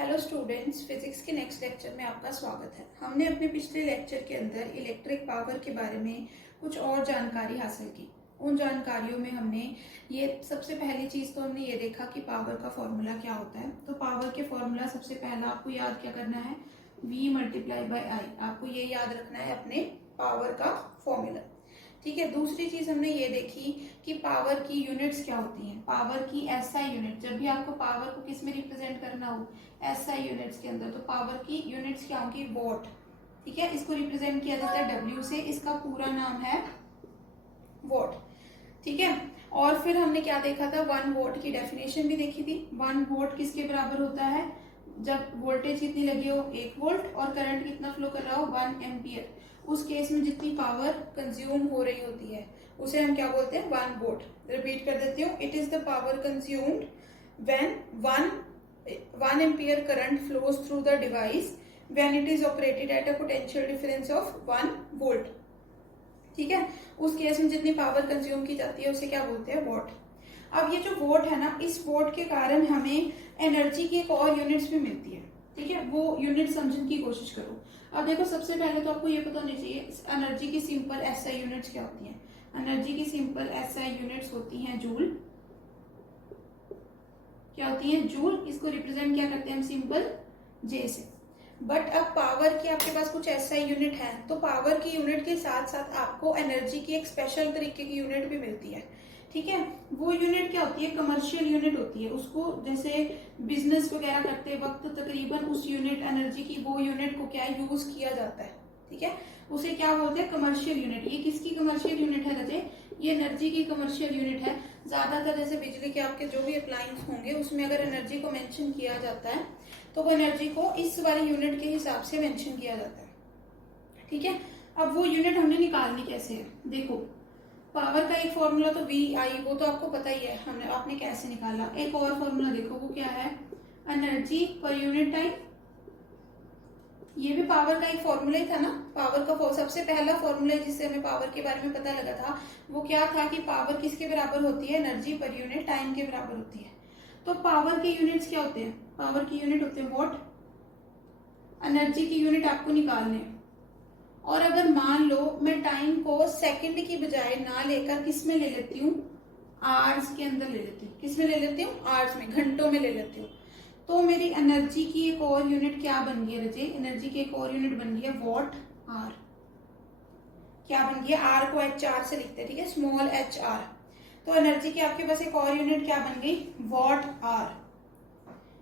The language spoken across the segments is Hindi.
हेलो स्टूडेंट्स, फिजिक्स के नेक्स्ट लेक्चर में आपका स्वागत है। हमने अपने पिछले लेक्चर के अंदर इलेक्ट्रिक पावर के बारे में कुछ और जानकारी हासिल की। उन जानकारियों में हमने ये सबसे पहली चीज़ तो हमने ये देखा कि पावर का फॉर्मूला क्या होता है। तो पावर के फॉर्मूला सबसे पहला आपको याद क्या करना है, V मल्टीप्लाई बाई आई। आपको ये याद रखना है अपने पावर का फॉर्मूला। ठीक है। दूसरी चीज हमने ये देखी कि पावर की यूनिट्स क्या होती हैं। पावर की एसआई यूनिट, जब भी आपको पावर को किस में रिप्रेजेंट करना हो, एसआई यूनिट्स के अंदर, तो पावर की यूनिट्स क्या होंगी, वॉट। ठीक है। इसको रिप्रेजेंट किया जाता है डब्ल्यू से। इसका पूरा नाम है वॉट। ठीक है। और फिर हमने क्या देखा था, 1 वोल्ट की डेफिनेशन भी देखी थी। 1 वोल्ट किसके बराबर होता है, जब वोल्टेज कितनी लगी हो 1 वोल्ट और करंट कितना फ्लो कर रहा हो 1 एम्पियर। उस केस में जितनी पावर कंज्यूम हो रही होती है उसे हम क्या बोलते हैं, 1 वोल्ट। रिपीट कर देती हूँ, it is the power consumed when 1 ampere current flows through the device when it is operated at a potential difference of 1 volt. ठीक है। उस केस में जितनी पावर कंज्यूम की जाती है उसे क्या बोलते हैं, वॉट। अब ये जो वोट है ना, इस वोट के कारण हमें एनर्जी की एक और यूनिट्स भी मिलती है। ठीक है। वो यूनिट समझने की कोशिश करो। अब देखो, सबसे पहले तो आपको ये पता होनी चाहिए एनर्जी की सिंपल एसआई यूनिट्स क्या होती हैं। एनर्जी की सिंपल एसआई यूनिट्स होती हैं जूल। क्या होती है, जूल। इसको रिप्रेजेंट क्या करते हैं हम, सिंपल जे से। बट अब पावर की आपके पास कुछ एसआई यूनिट है, तो पावर की यूनिट के साथ साथ आपको एनर्जी की एक स्पेशल तरीके की यूनिट भी मिलती है। ठीक है। वो यूनिट क्या होती है, कमर्शियल यूनिट होती है। उसको जैसे बिजनेस वगैरह करते वक्त तकरीबन उस यूनिट एनर्जी की, वो यूनिट को क्या यूज किया जाता है। ठीक है। उसे क्या बोलते हैं, कमर्शियल यूनिट। ये किसकी कमर्शियल यूनिट है रजे, ये एनर्जी की कमर्शियल यूनिट है। ज्यादातर जैसे बिजली के आपके जो भी अप्लायंस होंगे उसमें अगर एनर्जी को मेंशन किया जाता है तो वो एनर्जी को इस वाली यूनिट के हिसाब से मेंशन किया जाता है। ठीक है। अब वो यूनिट हमने निकालनी कैसे है, देखो पावर का एक फॉर्मूला तो वी आई, वो तो आपको पता ही है, हमने आपने कैसे निकाला। एक और फॉर्मूला देखो, वो क्या है, एनर्जी पर यूनिट टाइम। ये भी पावर का एक फॉर्मूला ही था ना। पावर का सबसे पहला फॉर्मूला जिससे हमें पावर के बारे में पता लगा था वो क्या था कि पावर किसके बराबर होती है, एनर्जी पर यूनिट टाइम के बराबर होती है। तो पावर के यूनिट्स क्या होते हैं, पावर की यूनिट होते हैं वॉट। एनर्जी की यूनिट आपको निकालने हैं। और अगर मान लो मैं टाइम को सेकंड की बजाय ना लेकर किस में ले लेती हूँ, आवर्स के अंदर ले लेती हूँ। किस में ले लेती हूँ, आवर्स में, घंटों में ले लेती हूँ। तो मेरी एनर्जी की एक और यूनिट क्या बन गई है रजे, एनर्जी की एक और यूनिट बन गई है वॉट आर। क्या बन गई है, आर को एच आर से लिखते हैं। ठीक है, स्मॉल एच आर। तो एनर्जी की आपके पास एक और यूनिट क्या बन गई, वॉट आर।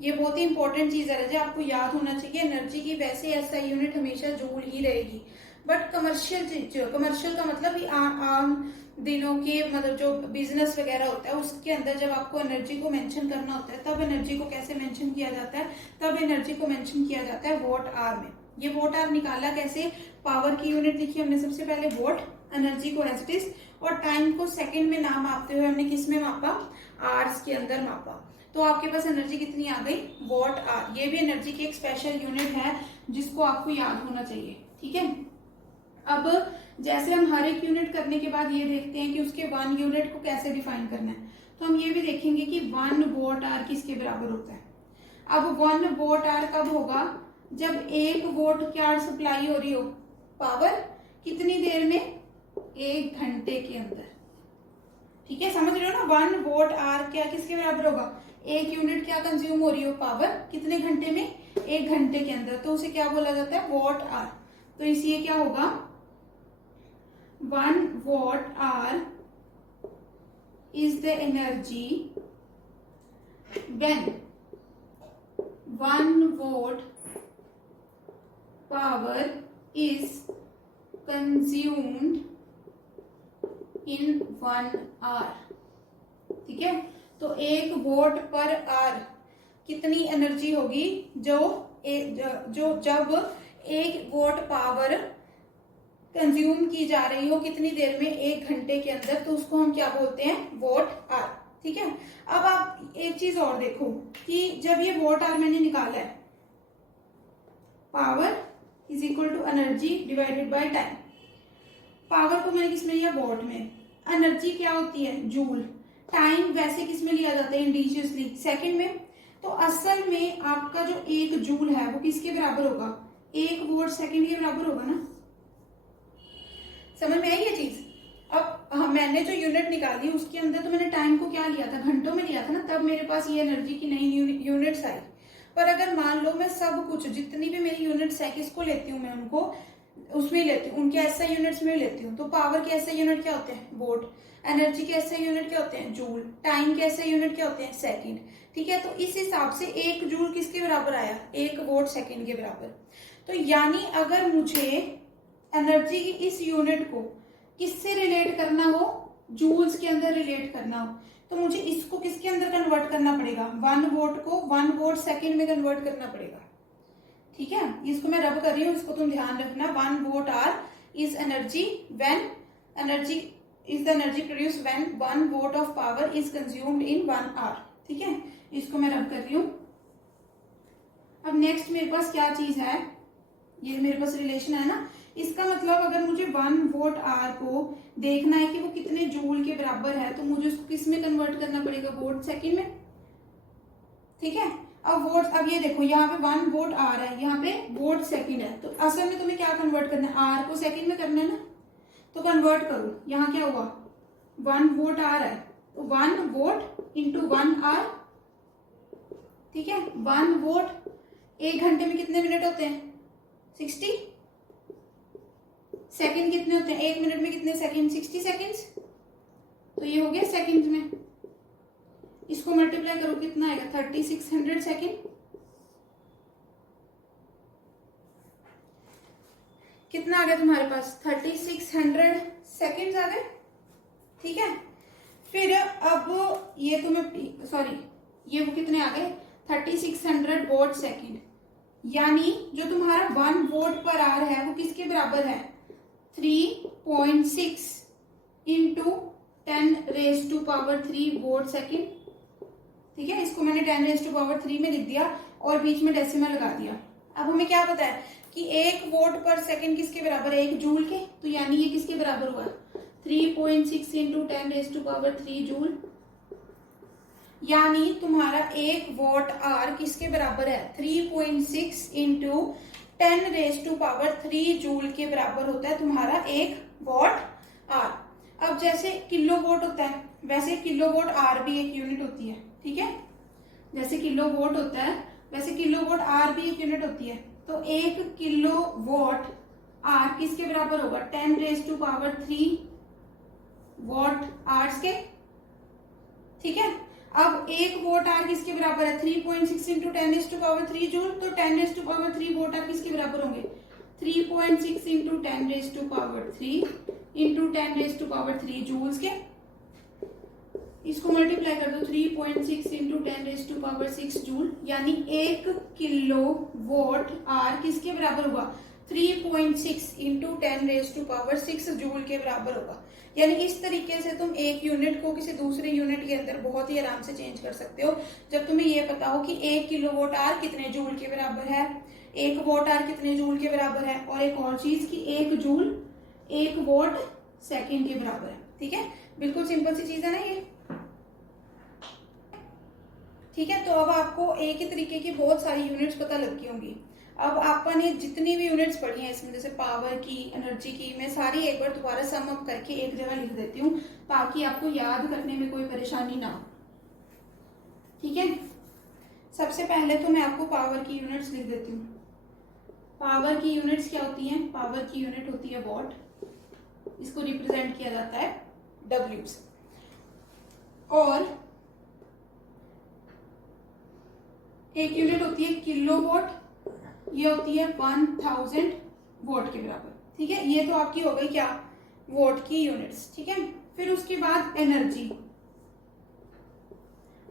ये बहुत ही इंपॉर्टेंट चीज है रजे, आपको याद होना चाहिए। एनर्जी की वैसे एसआई यूनिट हमेशा जूल ही रहेगी, बट कमर्शियल का मतलब आम दिनों के, मतलब जो बिजनेस वगैरह होता है उसके अंदर जब आपको एनर्जी को मेंशन करना होता है तब एनर्जी को कैसे मेंशन किया जाता है, तब एनर्जी को मेंशन किया जाता है वॉट आर में। ये वॉट आर निकाला कैसे, पावर की यूनिट लिखी हमने सबसे पहले वॉट, एनर्जी को एज इट इज, और टाइम को सेकंड में ना मापते हुए हमने किस में मापा, आवर्स के अंदर मापा। तो आपके पास एनर्जी कितनी आ गई, वॉट आर। ये भी एनर्जी की एक स्पेशल यूनिट है जिसको आपको याद होना चाहिए। ठीक है। अब जैसे हम हर एक यूनिट करने के बाद ये देखते हैं कि उसके 1 यूनिट को कैसे डिफाइन करना है, तो हम ये भी देखेंगे कि 1 वोट आर किसके बराबर होता है। अब 1 वोट आर कब होगा, जब 1 वोट क्या सप्लाई हो रही हो, पावर, कितनी देर में, 1 घंटे के अंदर। ठीक है, समझ रहे हो ना। 1 वोट आर क्या किसके बराबर होगा, 1 यूनिट क्या कंज्यूम हो रही हो, पावर, कितने घंटे में, 1 घंटे के अंदर। तो उसे क्या बोला जाता है, वोट आर। तो इसलिए क्या होगा, 1 watt hour is the energy when 1 watt power is consumed in 1 hour। ठीक है। तो 1 वोट पर आवर कितनी एनर्जी होगी, जो जब 1 वोट पावर कंज्यूम की जा रही हो कितनी देर में, 1 घंटे के अंदर, तो उसको हम क्या बोलते हैं, वोट आर। ठीक है। अब आप एक चीज और देखो कि जब ये वोट आर मैंने निकाला है, power is equal to energy divided by time. Power को मैंने किसमें लिया, वॉट में। एनर्जी क्या होती है, जूल। टाइम वैसे किसमें लिया जाता है, इंडिजियसली, सेकंड में। तो असल में आपका जो 1 जूल है वो किसके बराबर होगा, 1 वोल्ट सेकंड के बराबर होगा ना। समझ में आई ये चीज। अब मैंने जो यूनिट निकाली उसके अंदर तो मैंने टाइम को क्या लिया था, घंटों में लिया था ना, तब मेरे पास ये एनर्जी की नई यूनिट्स आई। पर अगर मान लो मैं सब कुछ जितनी भी मेरी यूनिट्स है किसको लेती हूँ, मैं उनको उसमें लेती हूँ, उनके एसआई यूनिट्स में लेती हूँ। तो पावर के एसआई यूनिट क्या होते हैं, वोल्ट। एनर्जी के एसआई यूनिट क्या होते हैं, जूल। टाइम के एसआई यूनिट क्या होते हैं, सेकंड। ठीक है, तो इस हिसाब से 1 जूल किसके बराबर आया, 1 वोल्ट सेकंड के बराबर। तो यानी अगर मुझे एनर्जी की इस यूनिट को किससे रिलेट करना हो, जूल्स के अंदर रिलेट करना हो, तो मुझे इसको किसके अंदर कन्वर्ट करना पड़ेगा, 1 वोल्ट को 1 वोल्ट सेकंड में कन्वर्ट करना पड़ेगा। ठीक है, इसको मैं रब कर रही हूँ, इसको तुम ध्यान रखना। 1 volt hour is energy when energy is the energy produce when 1 volt of power is consumed in 1 hour. ठीक है, इसको मैं रब कर रही हूँ। अब नेक्स्ट मेरे पास क्या चीज है, ये मेरे पास रिलेशन है ना, इसका मतलब अगर मुझे 1 वोल्ट आवर को देखना है कि वो कितने जूल के बराबर है, तो मुझे उसको किस में कन्वर्ट करना पड़ेगा, वोल्ट सेकंड में। ठीक है, अब वोल्ट, अब ये देखो यहाँ पे 1 वोल्ट आर है, यहाँ पे वोल्ट सेकंड है, तो असल में तुम्हें क्या कन्वर्ट करना है, आर को सेकंड में करना है ना। तो कन्वर्ट करो, यहाँ क्या हुआ, 1 वोल्ट आर है, तो 1 वोल्ट इंटू 1 आर। ठीक है, 1 वोल्ट 1 घंटे में कितने मिनट होते हैं, 60। सेकंड कितने होते हैं, 1 मिनट में कितने सेकंड, 60 सेकंड्स। तो ये हो गया सेकंड में, इसको मल्टीप्लाई करो कितना आएगा, 3600 सेकंड। कितना आ गया तुम्हारे पास, 3600 सेकंड्स आ गए। ठीक है, फिर अब ये तुम्हें सॉरी ये वो कितने आ गए, 3600 वोल्ट सेकंड। यानी जो तुम्हारा 1 वोल्ट पर आवर है वो किसके बराबर है, 3.6 इंटू 10⁻³ वोल्ट सेकंड। ठीक है, इसको मैंने 10⁻³ में लिख दिया और बीच में डेसिमल लगा दिया। अब हमें क्या पता है कि 1 वोल्ट पर सेकंड किसके बराबर है, 1 जूल के। तो यानी ये किसके बराबर हुआ, 3.6 इंटू 10⁻³ जूल। यानी तुम्हारा 1 वोल्ट आर किसके बराबर है, 3.6 इंटू 10⁻³ जूल के बराबर होता है तुम्हारा 1 वोल्ट आर। अब जैसे किलो वोट होता है वैसे किलो वोट आर भी एक यूनिट होती है। ठीक है, जैसे किलो वोट होता है वैसे किलो वोट आर भी एक यूनिट होती है। तो 1 किलो वोट आर किसके बराबर होगा, 10⁻³ वोट आवर्स के। ठीक है, अब 1 वोट आर किसके बराबर है, 3.6 इंटू 10⁻³ जूल। तो 10⁻³ वोट आर किसके बराबर होंगे, 3.6 इंटू 10⁻³ इंटू 10⁻³ जूल्स के। इसको मल्टीप्लाई कर दो, 3.6 इंटू 10⁻6 जूल। यानी 1 किलो वोट आर किसके बराबर होगा, 3.6 इंटू 10⁻6 जूल के बराबर होगा। यानी इस तरीके से तुम एक यूनिट को किसी दूसरे यूनिट के अंदर बहुत ही आराम से चेंज कर सकते हो, जब तुम्हें ये पता हो कि 1 किलो वोट आर कितने जूल के बराबर है, 1 वोट आर कितने जूल के बराबर है, और एक और चीज कि 1 जूल 1 वोट सेकंड के बराबर है। ठीक है, बिल्कुल सिंपल सी चीज है ना ये। ठीक है, तो अब आपको एक ही तरीके की बहुत सारी यूनिट्स पता लग गई होंगी। अब आपने जितनी भी यूनिट्स पढ़ी हैं इसमें, जैसे पावर की, एनर्जी की, मैं सारी एक बार दोबारा सम अप करके एक जगह लिख देती हूँ ताकि आपको याद करने में कोई परेशानी ना हो। ठीक है, सबसे पहले तो मैं आपको पावर की यूनिट्स लिख देती हूँ। पावर की यूनिट्स क्या होती हैं, पावर की यूनिट होती है वॉट, इसको रिप्रेजेंट किया जाता है डब्ल्यू से। और एक यूनिट होती है किलो वॉट, ये होती है 1000 वोट के बराबर। ठीक है, ये तो आपकी हो गई क्या, वोट की यूनिट्स। ठीक है, फिर उसके बाद एनर्जी।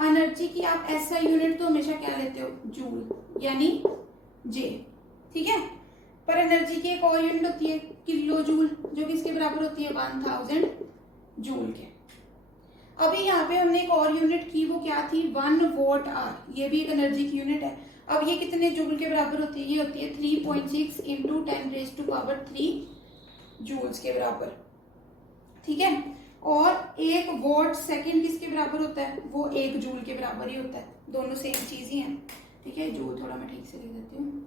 एनर्जी की आप एसआई यूनिट तो हमेशा क्या लेते हो, जूल यानी जे। ठीक है, पर एनर्जी की एक और यूनिट होती है किलो जूल, जो किसके बराबर होती है, 1000 जूल के। अभी यहाँ पे हमने एक और यूनिट की, वो क्या थी, 1 वोट आर, ये भी एक एनर्जी की यूनिट है। अब ये कितने जूल के बराबर होती है, ये होती है 3.6 इंटू 10⁻³ जूल्स के बराबर। ठीक है, और 1 वोट सेकंड किसके बराबर होता है, वो 1 जूल के बराबर ही होता है। दोनों सेम चीज ही है, ठीक है। जूल थोड़ा मैं ठीक से लिख देती हूँ।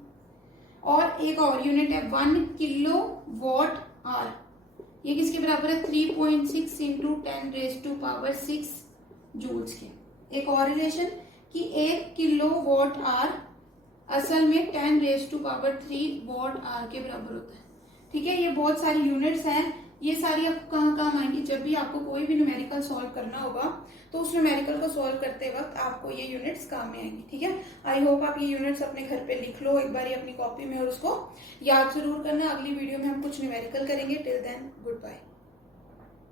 और एक और यूनिट है 1 किलो वॉट आर, ये किसके बराबर है 3.6 इंटू 10⁻⁶ जूल्स के। एक और रिलेशन कि 1 किलो वॉट आर असल में 10⁻³ वॉट आर के बराबर होता है, ठीक है। ये बहुत सारी यूनिट्स हैं, ये सारी आपको कहाँ काम आएंगी, जब भी आपको कोई भी न्यूमेरिकल सॉल्व करना होगा तो उस न्यूमेरिकल को सॉल्व करते वक्त आपको ये यूनिट्स काम में आएंगी, ठीक है। आई होप आप ये यूनिट्स अपने घर पे लिख लो एक बार अपनी कॉपी में और उसको याद जरूर करना। अगली वीडियो में हम कुछ न्यूमेरिकल करेंगे। Till then good bye.